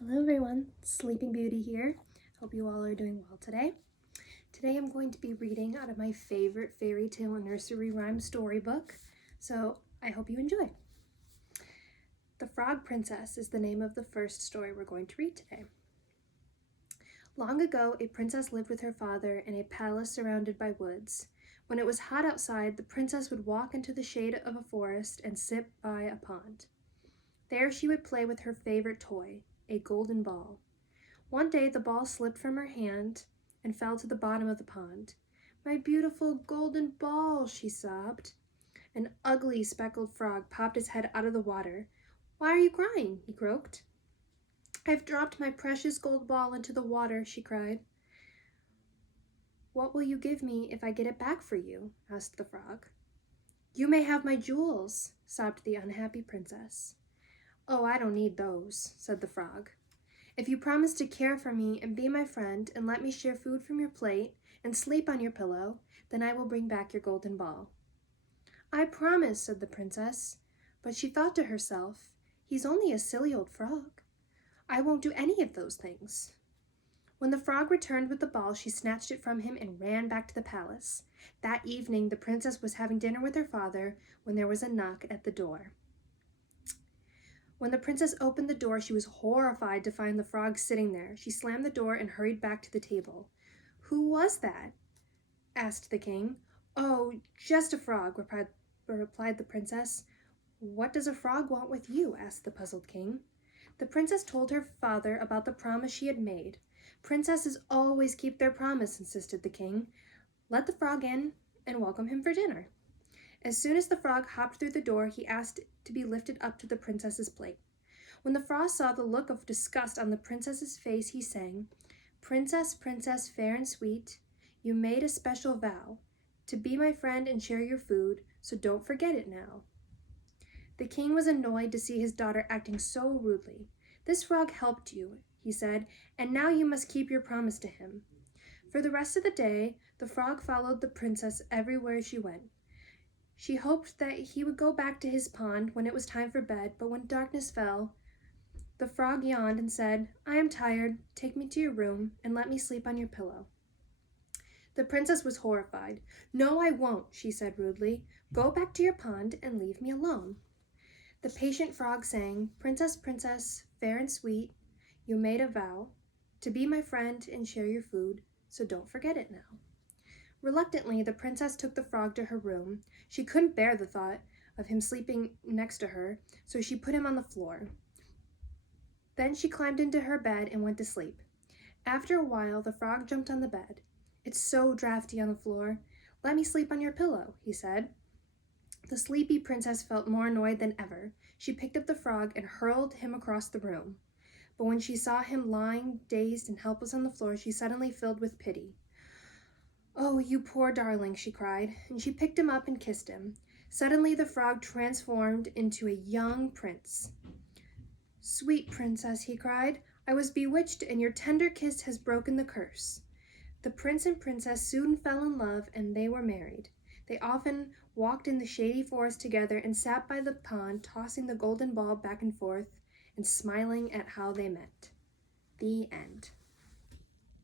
Hello everyone, Sleeping Beauty here. Hope you all are doing well today. Today I'm going to be reading out of my favorite fairy tale and nursery rhyme storybook, so I hope you enjoy. The Frog Princess is the name of the first story we're going to read today. Long ago, a princess lived with her father in a palace surrounded by woods. When it was hot outside, the princess would walk into the shade of a forest and sit by a pond. There she would play with her favorite toy, a golden ball. One day the ball slipped from her hand and fell to the bottom of the pond. "My beautiful golden ball," she sobbed. An ugly speckled frog popped his head out of the water. "Why are you crying?" he croaked. "I've dropped my precious gold ball into the water," she cried. "What will you give me if I get it back for you?" asked the frog. "You may have my jewels," sobbed the unhappy princess. "Oh, I don't need those," said the frog. "If you promise to care for me and be my friend and let me share food from your plate and sleep on your pillow, then I will bring back your golden ball." "I promise," said the princess, but she thought to herself, "He's only a silly old frog. I won't do any of those things." When the frog returned with the ball, she snatched it from him and ran back to the palace. That evening, the princess was having dinner with her father when there was a knock at the door. When the princess opened the door, she was horrified to find the frog sitting there. She slammed the door and hurried back to the table. "Who was that?" asked the king. "Oh, just a frog," replied the princess. "What does a frog want with you?" asked the puzzled king. The princess told her father about the promise she had made. "Princesses always keep their promise," insisted the king. "Let the frog in and welcome him for dinner." As soon as the frog hopped through the door, he asked to be lifted up to the princess's plate. When the frog saw the look of disgust on the princess's face, he sang, "Princess, princess, fair and sweet, you made a special vow to be my friend and share your food, so don't forget it now." The king was annoyed to see his daughter acting so rudely. "This frog helped you," he said, "and now you must keep your promise to him." For the rest of the day, the frog followed the princess everywhere she went. She hoped that he would go back to his pond when it was time for bed, but when darkness fell, the frog yawned and said, "I am tired. Take me to your room and let me sleep on your pillow." The princess was horrified. "No, I won't," she said rudely. "Go back to your pond and leave me alone." The patient frog sang, "Princess, princess, fair and sweet, you made a vow to be my friend and share your food, so don't forget it now." Reluctantly, the princess took the frog to her room. She couldn't bear the thought of him sleeping next to her, so she put him on the floor. Then she climbed into her bed and went to sleep. After a while, the frog jumped on the bed. "It's so drafty on the floor. Let me sleep on your pillow," he said. The sleepy princess felt more annoyed than ever. She picked up the frog and hurled him across the room. But when she saw him lying dazed and helpless on the floor, she suddenly filled with pity. "Oh, you poor darling," she cried, and she picked him up and kissed him. Suddenly the frog transformed into a young prince. "Sweet princess," he cried, "I was bewitched, and your tender kiss has broken the curse." The prince and princess soon fell in love, and they were married. They often walked in the shady forest together and sat by the pond, tossing the golden ball back and forth and smiling at how they met. The end.